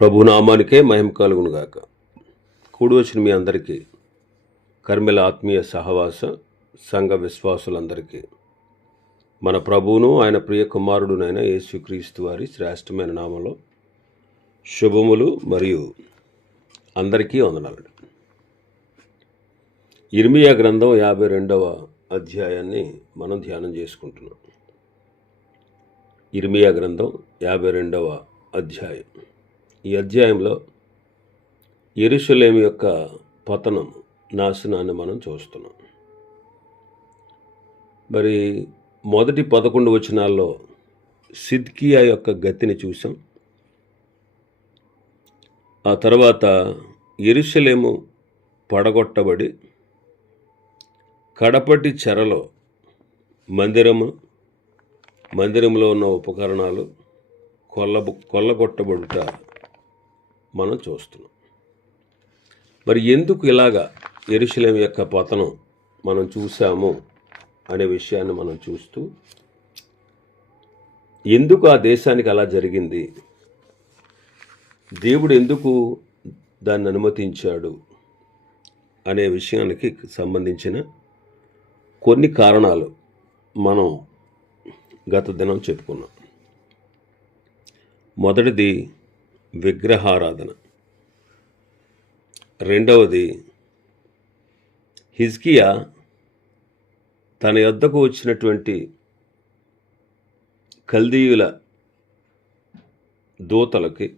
ప్రభునామానికే మహిమ కలుగును గాక. కూడి వచ్చిన మీ అందరికీ, కర్మెల ఆత్మీయ సహవాస సంఘ విశ్వాసులందరికీ మన ప్రభువును ఆయన ప్రియ కుమారుడునైన యేసుక్రీస్తు వారి శ్రేష్టమైన నామంలో శుభములు మరియు అందరికీ వందనాలు. ఇర్మియా గ్రంథం 52వ అధ్యాయాన్ని మనం ధ్యానం చేసుకుంటున్నాం. ఇర్మియా గ్రంథం 52వ అధ్యాయం. ఈ అధ్యాయంలో యెరూషలేము యొక్క పతనం, నాశనాన్ని మనం చూస్తున్నాం. మరి మొదటి 11 వచనాల్లో సిద్కియా యొక్క గతిని చూసాం. ఆ తర్వాత యెరూషలేము పడగొట్టబడి కడపటి చెరలో మందిరంలో ఉన్న ఉపకరణాలు కొల్లగొట్టబడుట మనం చూస్తున్నాం. మరి ఎందుకు ఇలాగా యెరూషలేము యొక్క పతనం మనం చూసాము అనే విషయాన్ని మనం చూస్తూ, ఎందుకు ఆ దేశానికి అలా జరిగింది, దేవుడు ఎందుకు దాన్ని అనుమతించాడు అనే విషయానికి సంబంధించిన కొన్ని కారణాలు మనం గత దినం చెప్పుకున్నాం. మొదటిది విగ్రహారాధన, రెండవది హిజ్కియా తన యొద్దకు వచ్చినటువంటి కల్దీయుల దూతలకి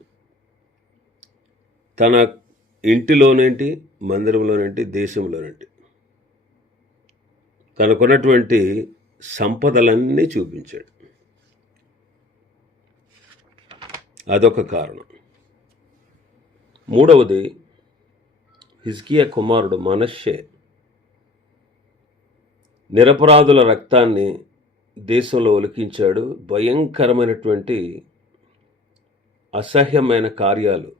తన ఇంటిలోనేంటి, మందిరంలోనేంటి, దేశంలోనేంటి తనకున్నటువంటి సంపదలన్నీ చూపించాడు. అదొక కారణం. మూడవది, హిజ్కియా కుమారుడు మనష్షే నిరపరాధుల రక్తాన్ని దేశంలో ఒలికించాడు. భయంకరమైనటువంటి అసహ్యమైన కార్యాలు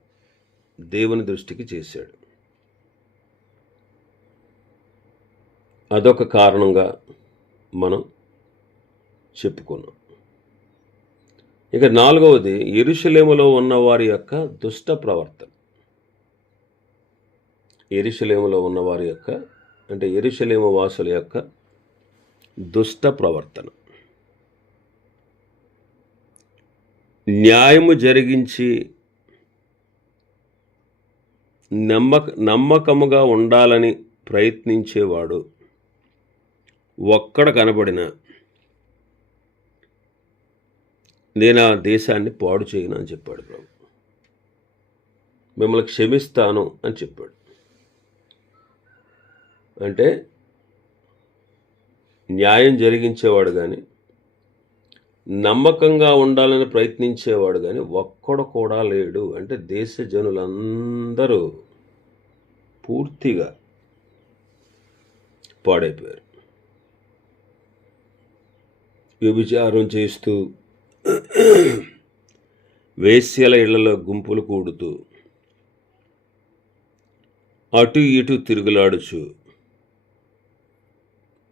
దేవుని దృష్టికి చేశాడు. అదొక కారణంగా మనం చెప్పుకున్నాం. ఇక నాలుగవది, యెరూషలేములో ఉన్న వారి యొక్క దుష్ట ప్రవర్తన. యెరూషలేములో ఉన్న వారి యొక్క అంటే యెరూషలేము వాసుల యొక్క దుష్ట ప్రవర్తన. న్యాయము జరిగించి నమ్మకముగా ఉండాలని ప్రయత్నించేవాడు ఒక్కడ కనబడినా నేను ఆ దేశాన్ని పాడు చేయను అని చెప్పాడు ప్రభు. మిమ్మల్ని క్షమిస్తాను అని చెప్పాడు. అంటే న్యాయం జరిగించేవాడు కానీ, నమ్మకంగా ఉండాలని ప్రయత్నించేవాడు కానీ ఒక్కడు కూడా లేడు. అంటే దేశ జనులందరూ పూర్తిగా పాడైపోయారు. వ్యభిచారం చేస్తూ, వేశ్యల ఇళ్లలో గుంపులు కూడుతూ, అటు ఇటు తిరుగులాడుచు,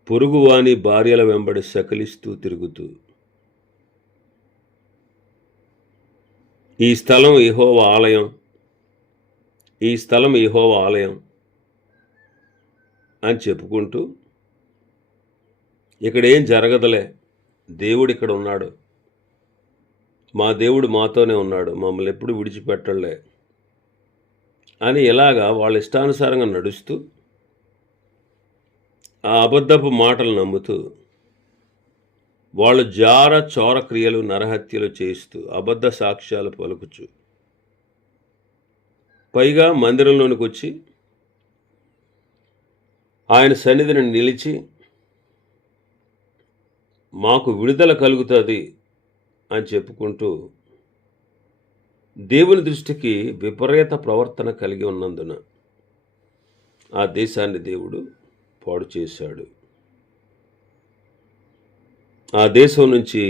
పొరుగువాని భార్యల వెంబడి సకిలిస్తూ తిరుగుతూ, ఈ స్థలం యెహోవా ఆలయం, ఈ స్థలం యెహోవా ఆలయం అని చెప్పుకుంటూ, ఇక్కడ ఏం జరగదులే, దేవుడు ఇక్కడ ఉన్నాడు, మా దేవుడు మాతోనే ఉన్నాడు, మమ్మల్ని ఎప్పుడు విడిచిపెట్టలే అని ఇలాగా వాళ్ళ ఇష్టానుసారంగా నడుస్తూ, ఆ అబద్ధపు మాటలు నమ్ముతూ, వాళ్ళు చోర క్రియలు, నరహత్యలు చేస్తూ, అబద్ధ సాక్ష్యాలు పలుకుచు, పైగా మందిరంలోనికి వచ్చి ఆయన సన్నిధిని నిలిచి మాకు విడుదల కలుగుతుంది అని చెప్పుకుంటూ దేవుని దృష్టికి విపరీత ప్రవర్తన కలిగి ఉన్నందున ఆ దేశాన్ని దేవుడు పాడు చేశాడు. ఆ దేశం నుంచి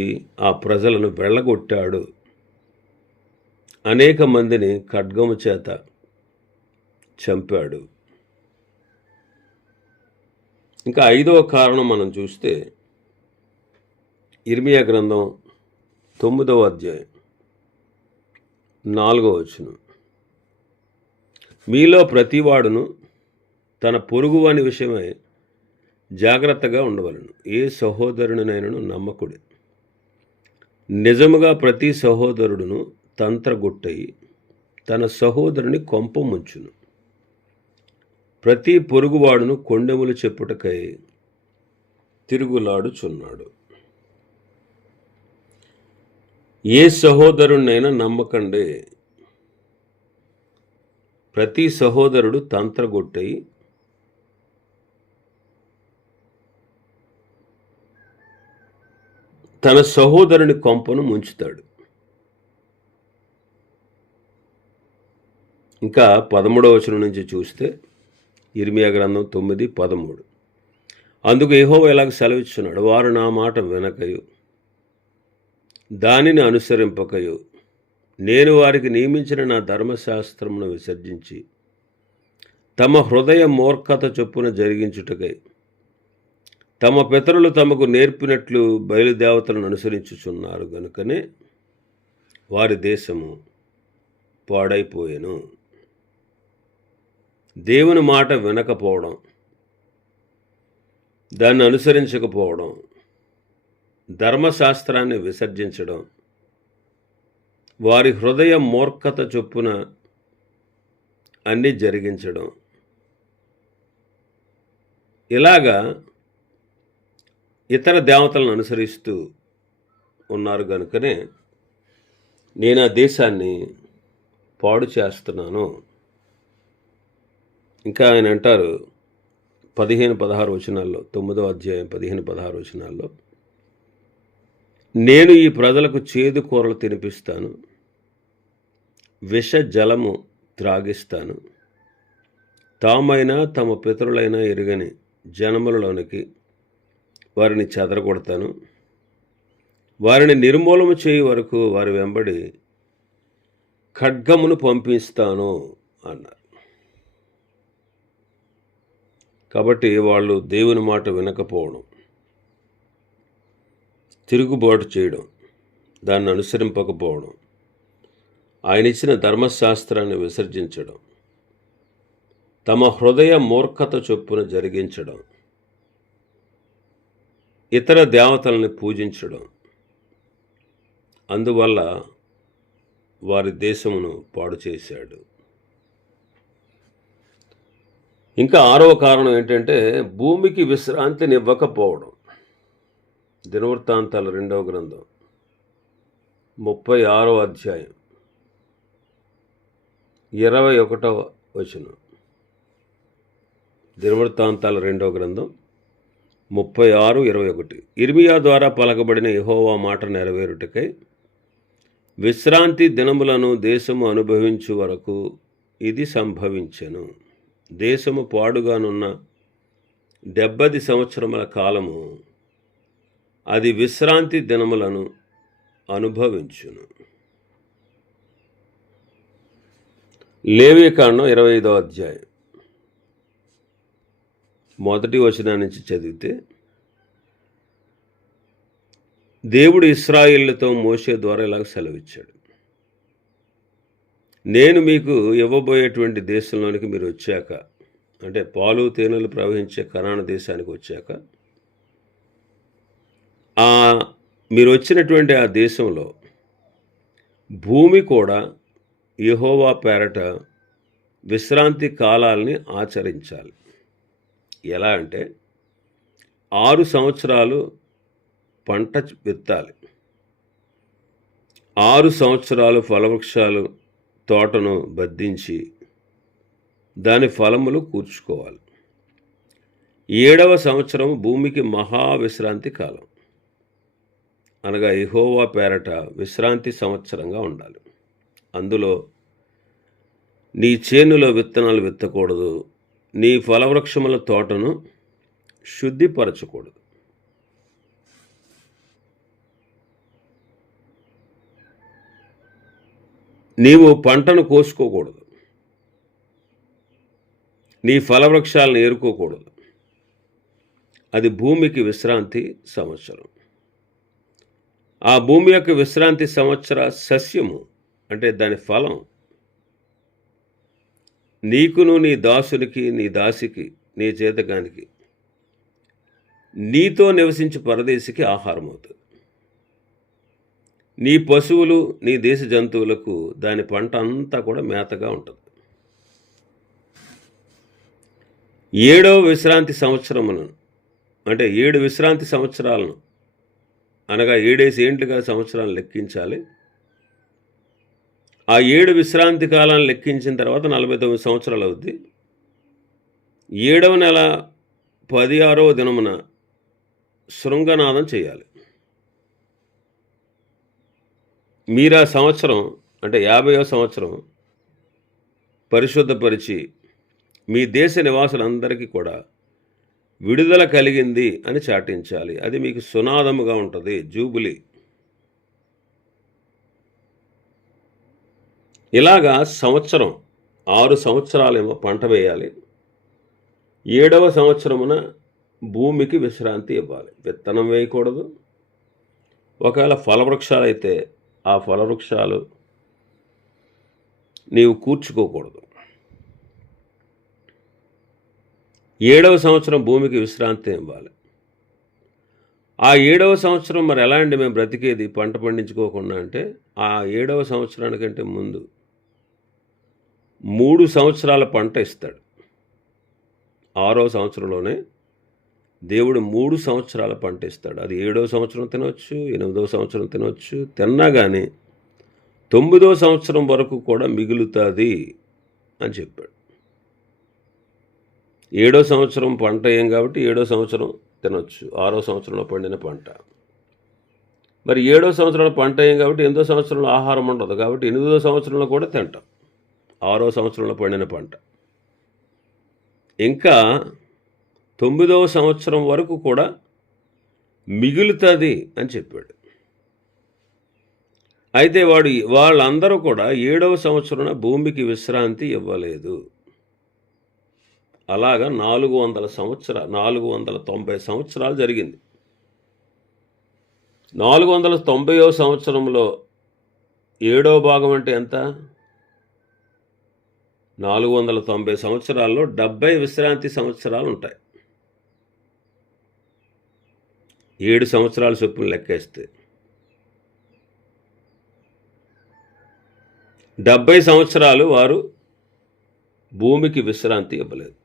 ఆ ప్రజలను వెళ్ళగొట్టాడు. అనేక మందిని ఖడ్గము చేత చంపాడు. ఇంకా 5వ కారణం మనం చూస్తే ఇర్మియా గ్రంథం 9వ అధ్యాయం 4వ వచనం. మీలో ప్రతివాడును తన పొరుగువాని విషయమై జాగ్రత్తగా ఉండవలను. ఏ సహోదరునినైనను నమ్మకుడి. నిజముగా ప్రతి సహోదరుడును తంత్రగొట్టయి తన సహోదరుని కొంప ముంచును. ప్రతి పొరుగువాడును కొండెములు చెప్పుటకై తిరుగులాడుచున్నాడు. ఏ సహోదరునైనా నమ్మకండి. ప్రతి సహోదరుడు తంత్రగొట్టయి తన సహోదరుని కొంపను ముంచుతాడు. ఇంకా 13వ వచనం నుంచి చూస్తే ఇర్మియా గ్రంథం 9:13. అందుకు యెహోవా ఇలాగ సెలవిస్తున్నాడు, వారు నా మాట వినకయు దానిని అనుసరింపకయు నేను వారికి నియమించిన నా ధర్మశాస్త్రమును విసర్జించి తమ హృదయ మూర్ఖత చొప్పున జరిగించుటకై తమ పితరులు తమకు నేర్పినట్లు బయలుదేవతలను అనుసరించుచున్నారు గనుకనే వారి దేశము పాడైపోయెను. దేవుని మాట వినకపోవడం, దాన్ని అనుసరించకపోవడం, ధర్మశాస్త్రాన్ని విసర్జించడం, వారి హృదయ మూర్ఖత చొప్పున అన్నీ జరిగించడం, ఇలాగా ఇతర దేవతలను అనుసరిస్తూ ఉన్నారు కనుకనే నేను ఆ దేశాన్ని పాడు చేస్తున్నాను. ఇంకా ఆయన అంటారు 15-16 వచనాల్లో, 9వ అధ్యాయం 15-16 వచనాల్లో, నేను ఈ ప్రజలకు చేదు కూరలు తినిపిస్తాను, విష జలము త్రాగిస్తాను, తామైనా తమ పితరులైనా ఎరుగని జనములలోనికి వారిని చెదరగొడతాను, వారిని నిర్మూలన చేయు వరకు వారి వెంబడి ఖడ్గమును పంపిస్తాను అన్నారు. కాబట్టి వాళ్ళు దేవుని మాట వినకపోవడం, తిరుగుబాటు చేయడం, దాన్ని అనుసరింపకపోవడం, ఆయన ఇచ్చిన ధర్మశాస్త్రాన్ని విసర్జించడం, తమ హృదయ మూర్ఖత చొప్పున జరిగించడం, ఇతర దేవతల్ని పూజించడం, అందువల్ల వారి దేశమును పాడు చేశాడు. ఇంకా 6వ కారణం ఏంటంటే భూమికి విశ్రాంతినివ్వకపోవడం. దినవృత్తాంతాల 2వ గ్రంథం 36వ అధ్యాయం 21వ వచనం. దినవృత్తాంతాల 2వ గ్రంథం 36:21. ఇర్మియా ద్వారా పలకబడిన యెహోవా మాట నెరవేరుటకై విశ్రాంతి దినములను దేశము అనుభవించు వరకు ఇది సంభవించెను. దేశము పాడుగానున్న 70 సంవత్సరముల కాలము అది విశ్రాంతి దినములను అనుభవించును. లేవీకాండం 25వ అధ్యాయం 1వ వచనం నుంచి చదివితే, దేవుడు ఇశ్రాయేలుతో మోషే ద్వారా ఇలాగ సెలవిచ్చాడు, నేను మీకు ఇవ్వబోయేటువంటి దేశంలోనికి మీరు వచ్చాక, అంటే పాలు తేనెలు ప్రవహించే కనాను దేశానికి వచ్చాక, మీరు వచ్చినటువంటి ఆ దేశంలో భూమి కూడా యెహోవా పేరట విశ్రాంతి కాలాల్ని ఆచరించాలి. ఎలా అంటే 6 సంవత్సరాలు పంట విత్తాలి, 6 సంవత్సరాలు ఫలవృక్షాలు తోటను బద్దించి దాని ఫలములు కూర్చుకోవాలి. 7వ సంవత్సరం భూమికి మహావిశ్రాంతి కాలం, అనగా యెహోవా పేరట విశ్రాంతి సంవత్సరంగా ఉండాలి. అందులో నీ చేనులో విత్తనాలు విత్తకూడదు, నీ ఫలవృక్షముల తోటను శుద్ధిపరచకూడదు. నీవు పంటను కోసుకోకూడదు, నీ ఫలవృక్షాలను ఏరుకోకూడదు. అది భూమికి విశ్రాంతి సంవత్సరం. ఆ భూమి యొక్క విశ్రాంతి సంవత్సర సస్యము అంటే దాని ఫలం నీకును నీ దాసునికి నీ దాసికి నీ చేతకానికి నీతో నివసించి పరదేశికి ఆహారం అవుతుంది. నీ పశువులు నీ దేశ జంతువులకు దాని పంట అంతా కూడా మేతగా ఉంటుంది. 7వ విశ్రాంతి సంవత్సరమును, అంటే 7 విశ్రాంతి సంవత్సరాలను, అనగా 7 ఏండ్లుగా సంవత్సరాలు లెక్కించాలి. ఆ 7 విశ్రాంతి కాలాన్ని లెక్కించిన తర్వాత 49 సంవత్సరాలు అవుద్ది. 7వ నెల 16వ దినమున శృంగనాదం చేయాలి. మీరా సంవత్సరం అంటే 50వ సంవత్సరం పరిశుద్ధపరిచి మీ దేశ నివాసులందరికీ కూడా విడుదల కలిగింది అని చాటించాలి. అది మీకు సునాదముగా ఉంటుంది, జూబిలీ. ఇలాగా సంవత్సరం 6 సంవత్సరాలేమో పంట వేయాలి. 7వ సంవత్సరమున భూమికి విశ్రాంతి ఇవ్వాలి. విత్తనం వేయకూడదు. ఒకవేళ ఫలవృక్షాలు అయితే ఆ ఫలవృక్షాలు నీవు కూర్చుకోకూడదు. 7వ సంవత్సరం భూమికి విశ్రాంతి ఇవ్వాలి. ఆ 7వ సంవత్సరం మరి ఎలా అండి మేము బ్రతికేది పంట పండించుకోకుండా అంటే, ఆ 7వ సంవత్సరానికంటే ముందు 3 సంవత్సరాల పంట ఇస్తాడు. 6వ సంవత్సరంలోనే దేవుడు 3 సంవత్సరాల పంట ఇస్తాడు. అది 7వ సంవత్సరం తినవచ్చు, 8వ సంవత్సరం తినవచ్చు. తిన్నా కానీ 9వ సంవత్సరం వరకు కూడా మిగులుతుంది అని చెప్పాడు. 7వ సంవత్సరం పంట ఏం కాబట్టి 7వ సంవత్సరం తినొచ్చు, 6వ సంవత్సరంలో పండిన పంట. మరి 7వ సంవత్సరంలో పంట ఏం కాబట్టి 8వ సంవత్సరంలో ఆహారం ఉండదు కాబట్టి 8వ సంవత్సరంలో కూడా తింటాం, 6వ సంవత్సరంలో పండిన పంట. ఇంకా 9వ సంవత్సరం వరకు కూడా మిగులుతుంది అని చెప్పాడు. అయితే వాళ్ళందరూ కూడా 7వ సంవత్సరం భూమికి విశ్రాంతి ఇవ్వలేదు. అలాగా 490 సంవత్సరాలు జరిగింది. 490వ సంవత్సరంలో 7వ భాగం అంటే ఎంత? 490 సంవత్సరాల్లో 70 విశ్రాంతి సంవత్సరాలు ఉంటాయి. 7 సంవత్సరాల చొప్పున లెక్కేస్తే 70 సంవత్సరాలు వారు భూమికి విశ్రాంతి ఇవ్వలేదు.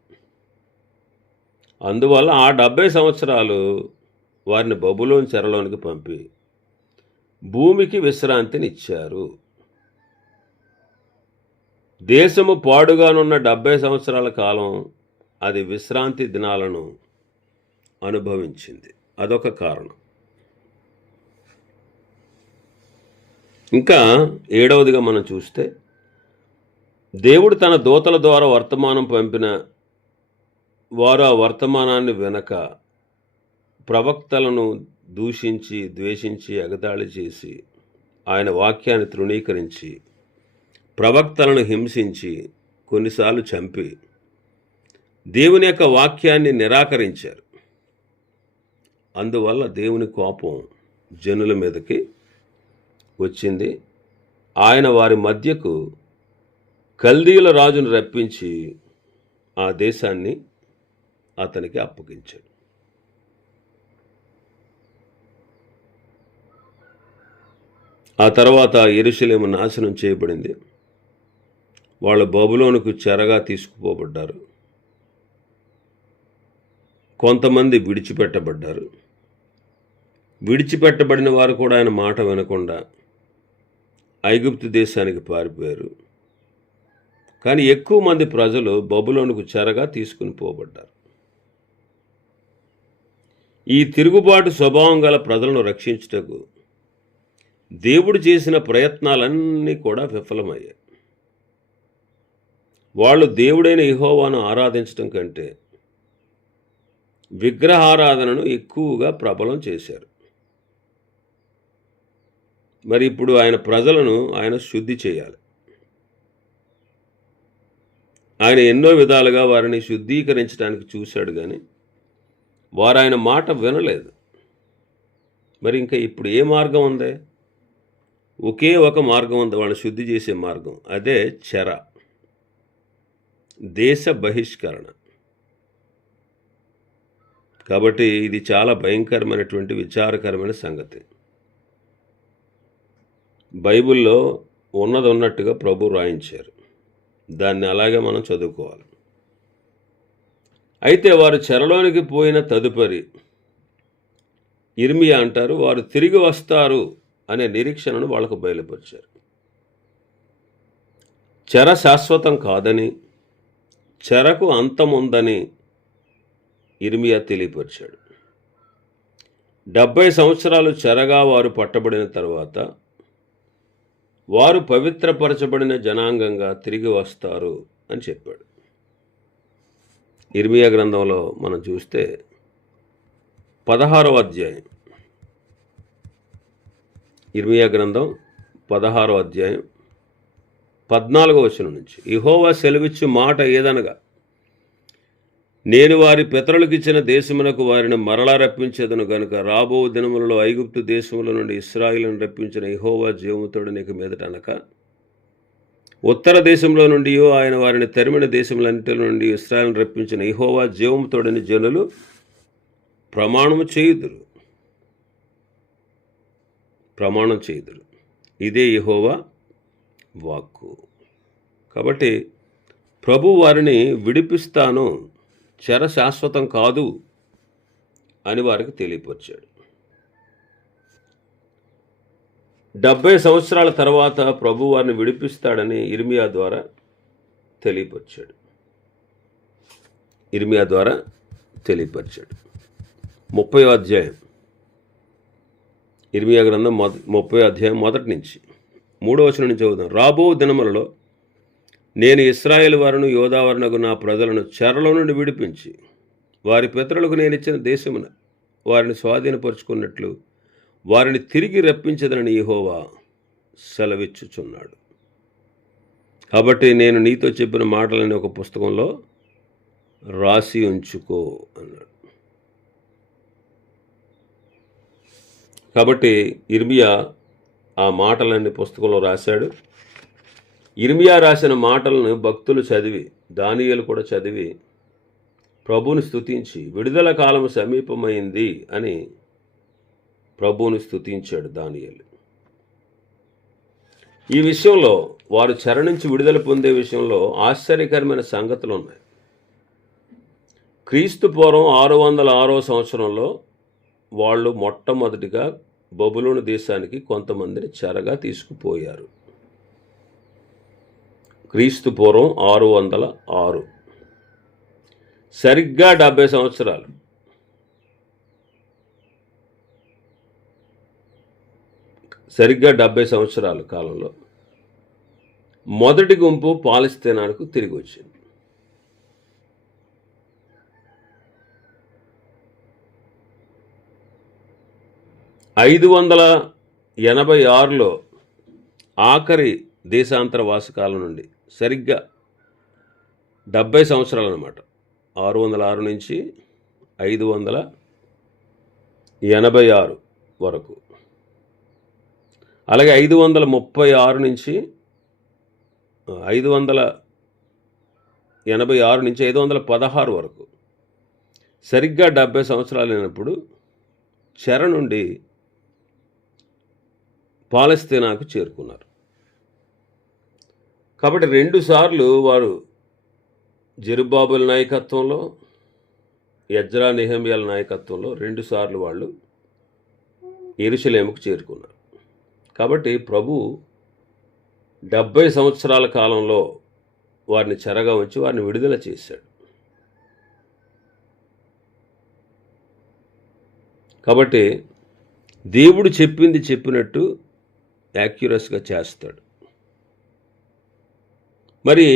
అందువల్ల ఆ 70 సంవత్సరాలు వారిని బబులోను చెరలోనికి పంపి భూమికి విశ్రాంతిని ఇచ్చారు. దేశము పాడుగానున్న 70 సంవత్సరాల కాలం అది విశ్రాంతి దినాలను అనుభవించింది. అదొక కారణం. ఇంకా 7వదిగా మనం చూస్తే, దేవుడు తన దూతల ద్వారా వర్తమానం పంపిన వారు ఆ వర్తమానాన్ని వినక ప్రవక్తలను దూషించి ద్వేషించి ఎగతాళి చేసి ఆయన వాక్యాన్ని తృణీకరించి ప్రవక్తలను హింసించి కొన్నిసార్లు చంపి దేవుని యొక్క వాక్యాన్ని నిరాకరించారు. అందువల్ల దేవుని కోపం జనుల మీదకి వచ్చింది. ఆయన వారి మధ్యకు కల్దీయుల రాజును రప్పించి ఆ దేశాన్ని అతనికి అప్పగించాడు. ఆ తర్వాత యెరూషలేము నాశనం చేయబడింది. వాళ్ళు బబులోనుకు చెరగా తీసుకుపోబడ్డారు. కొంతమంది విడిచిపెట్టబడ్డారు. విడిచిపెట్టబడిన వారు కూడా ఆయన మాట వినకుండా ఐగుప్తు దేశానికి పారిపోయారు. కానీ ఎక్కువ మంది ప్రజలు బబులోనుకు చెరగా తీసుకుని పోబడ్డారు. ఈ తిరుగుబాటు స్వభావం గల ప్రజలను రక్షించుటకు దేవుడు చేసిన ప్రయత్నాలన్నీ కూడా విఫలమయ్యాయి. వాళ్ళు దేవుడైన యెహోవాను ఆరాధించడం కంటే విగ్రహారాధనను ఎక్కువగా ప్రబలం చేశారు. మరి ఇప్పుడు ఆయన ప్రజలను ఆయన శుద్ధి చేయాలి. ఆయన ఎన్నో విధాలుగా వారిని శుద్ధీకరించడానికి చూశాడు, కానీ వారు ఆయన మాట వినలేదు. మరి ఇంకా ఇప్పుడు ఏ మార్గం ఉంది? ఒకే ఒక మార్గం ఉంది, వాళ్ళు శుద్ధి చేసే మార్గం. అదే చెర. దేశ బహిష్కరణ. కాబట్టి ఇది చాలా భయంకరమైనటువంటి విచారకరమైన సంగతి. బైబిల్లో ఉన్నది ఉన్నట్టుగా ప్రభు రాయించారు. దాన్ని అలాగే మనం చదువుకోవాలి. అయితే వారు చెరలోనికి పోయిన తదుపరి ఇర్మియా అంటారు, వారు తిరిగి వస్తారు అనే నిరీక్షణను వాళ్ళకు బయలుపరిచారు. చెర శాశ్వతం కాదని, చెరకు అంతముందని ఇర్మియా తెలియపరిచాడు. 70 సంవత్సరాలు చెరగా వారు పట్టబడిన తర్వాత వారు పవిత్రపరచబడిన జనాంగంగా తిరిగి వస్తారు అని చెప్పాడు. ఇర్మియా గ్రంథంలో మనం చూస్తే 16వ అధ్యాయం, ఇర్మియా గ్రంథం 16వ అధ్యాయం 14వ వచనం నుంచి, యెహోవా సెలవిచ్చు మాట ఏదనగా, నేను వారి పితరులకు ఇచ్చిన దేశమునకు వారిని మరలా రప్పించేదను గనుక రాబో దినములలో ఐగుప్తు దేశముల నుండి ఇశ్రాయేలును రప్పించిన యెహోవా జీవముతోడు నీకు మీదట అనక, ఉత్తర దేశంలో నుండి ఆయన వారిని తరిమిన దేశములన్నిటి నుండి ఇశ్రాయేలును రప్పించిన యెహోవా జీవముతోడని జనులు ప్రమాణం చేయుదురు. ఇదే యెహోవా వాక్కు. కాబట్టి ప్రభు వారిని విడిపిస్తాను, చెర శాశ్వతం కాదు అని వారికి తెలియపరిచాడు. 70 సంవత్సరాల తర్వాత ప్రభు వారిని విడిపిస్తాడని ఇర్మియా ద్వారా తెలియపరిచాడు. 30వ అధ్యాయం, ఇర్మియా గ్రంథం 30వ అధ్యాయం మొదటి నుంచి 3వ వచనం నుంచి చదువుదాం. రాబో దినములలో నేను ఇశ్రాయేలు వారును యోధావరునకు నా ప్రజలను చెరలో నుండి విడిపించి వారి పితరులకు నేను ఇచ్చిన దేశమున వారిని స్వాధీనపరుచుకున్నట్లు వారిని తిరిగి రప్పించదనని యెహోవా సెలవిచ్చుచున్నాడు. కాబట్టి నేను నీతో చెప్పిన మాటలని ఒక పుస్తకంలో రాసి ఉంచుకో అన్నాడు. కాబట్టి ఇర్మియా ఆ మాటలన్నీ పుస్తకంలో రాశాడు. ఇర్మియా రాసిన మాటలను భక్తులు చదివి, దానియేలు కూడా చదివి ప్రభువుని స్తుతించి విడుదల కాలం సమీపమైంది అని ప్రభువుని స్తుతించాడు దానియేలు. ఈ విషయంలో వారు చెర నుంచి విడుదల పొందే విషయంలో ఆశ్చర్యకరమైన సంగతులు ఉన్నాయి. క్రీస్తు పూర్వం 606వ సంవత్సరంలో వాళ్ళు మొట్టమొదటిగా బబులోను దేశానికి కొంతమందిని చెరగా తీసుకుపోయారు. క్రీస్తు పూర్వం 606, సరిగ్గా 70 సంవత్సరాలు. సరిగ్గా 70 సంవత్సరాల కాలంలో మొదటి గుంపు పాలస్తీనాకు తిరిగి వచ్చింది. ఐదు 586లో ఆఖరి దేశాంతర వాసకాలం నుండి సరిగ్గా 70 సంవత్సరాలు అన్నమాట. 606 నుంచి 586 వరకు. అలాగే 536 నుంచి 586 నుంచి 516 వరకు సరిగ్గా 70 సంవత్సరాలు అయినప్పుడు చెర నుండి పాలస్తీనాకు చేరుకున్నారు. కాబట్టి 2 సార్లు వారు జెరుబ్బాబెల్ నాయకత్వంలో, ఎజ్రా నెహెమ్యాల నాయకత్వంలో 2 సార్లు వాళ్ళు యెరూషలేముకు చేరుకున్నారు. కాబట్టి ప్రభు 70 సంవత్సరాల కాలంలో వారిని చెరగా ఉంచి వారిని విడుదల చేశాడు. కాబట్టి దేవుడు చెప్పింది చెప్పినట్టు యాక్యురస్గా చేస్తాడు. మరి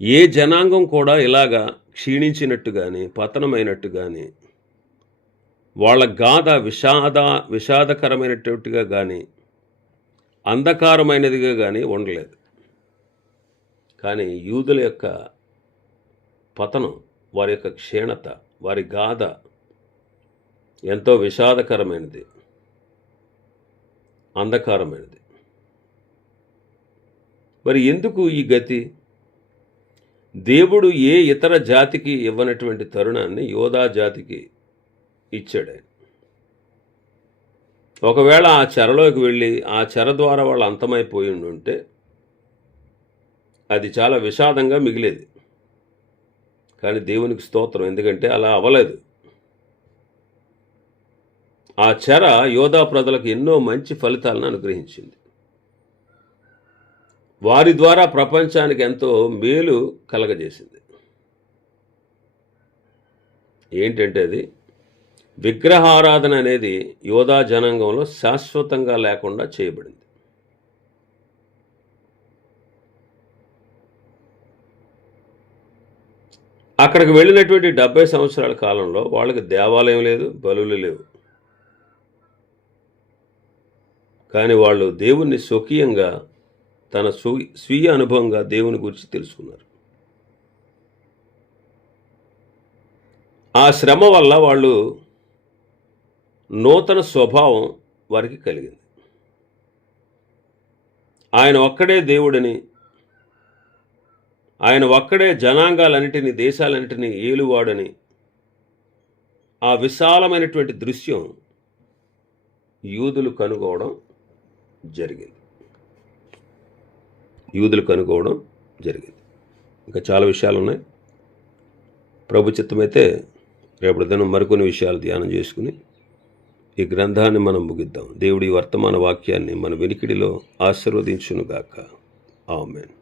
ఏ జనాంగం కూడా ఇలాగా క్షీణించినట్టు కానీ పతనమైనట్టు కానీ వాళ్ళ గాథ విషాదకరమైనట్టుగా కానీ అంధకారమైనదిగా కానీ ఉండలేదు. కానీ యూదుల యొక్క పతనం, వారి యొక్క క్షీణత, వారి గాథ ఎంతో విషాదకరమైనది, అంధకారమైనది. మరి ఎందుకు ఈ గతి? దేవుడు ఏ ఇతర జాతికి ఇవ్వనటువంటి తరుణాన్ని యోధా జాతికి ఇచ్చాడు ఆయన. ఒకవేళ ఆ చెరలోకి వెళ్ళి ఆ చెర ద్వారా వాళ్ళు అంతమైపోయి ఉంటే అది చాలా విషాదంగా మిగిలేది. కానీ దేవునికి స్తోత్రం, ఎందుకంటే అలా అవ్వలేదు. ఆ చెర యోధా ప్రజలకు ఎన్నో మంచి ఫలితాలను అనుగ్రహించింది. వారి ద్వారా ప్రపంచానికి ఎంతో మేలు కలగజేసింది. ఏంటంటే అది విగ్రహారాధన అనేది యోధా జనాంగంలో శాశ్వతంగా లేకుండా చేయబడింది. అక్కడికి వెళ్ళినటువంటి 70 సంవత్సరాల కాలంలో వాళ్ళకి దేవాలయం లేదు, బలులు లేవు. కానీ వాళ్ళు దేవుణ్ణి స్వకీయంగా తన స్వీయ అనుభవంగా దేవుని గురించి తెలుసుకున్నారు. ఆ శ్రమ వల్ల వాళ్ళు నూతన స్వభావం వారికి కలిగింది. ఆయన ఒక్కడే దేవుడని, ఆయన ఒక్కడే జనాంగాలన్నిటినీ, దేశాలన్నిటినీ ఏలువాడని ఆ విశాలమైనటువంటి దృశ్యం యూదులు కనుగొనడం జరిగింది. ఇంకా చాలా విషయాలు ఉన్నాయి. ప్రభు చిత్తమైతే రేపటి దినం మరికొన్ని విషయాలు ధ్యానం చేసుకుని ఈ గ్రంథాన్ని మనం ముగిద్దాం. దేవుడి వర్తమాన వాక్యాన్ని మన వెనికిడిలో ఆశీర్వదించునుగాక. ఆమేన్.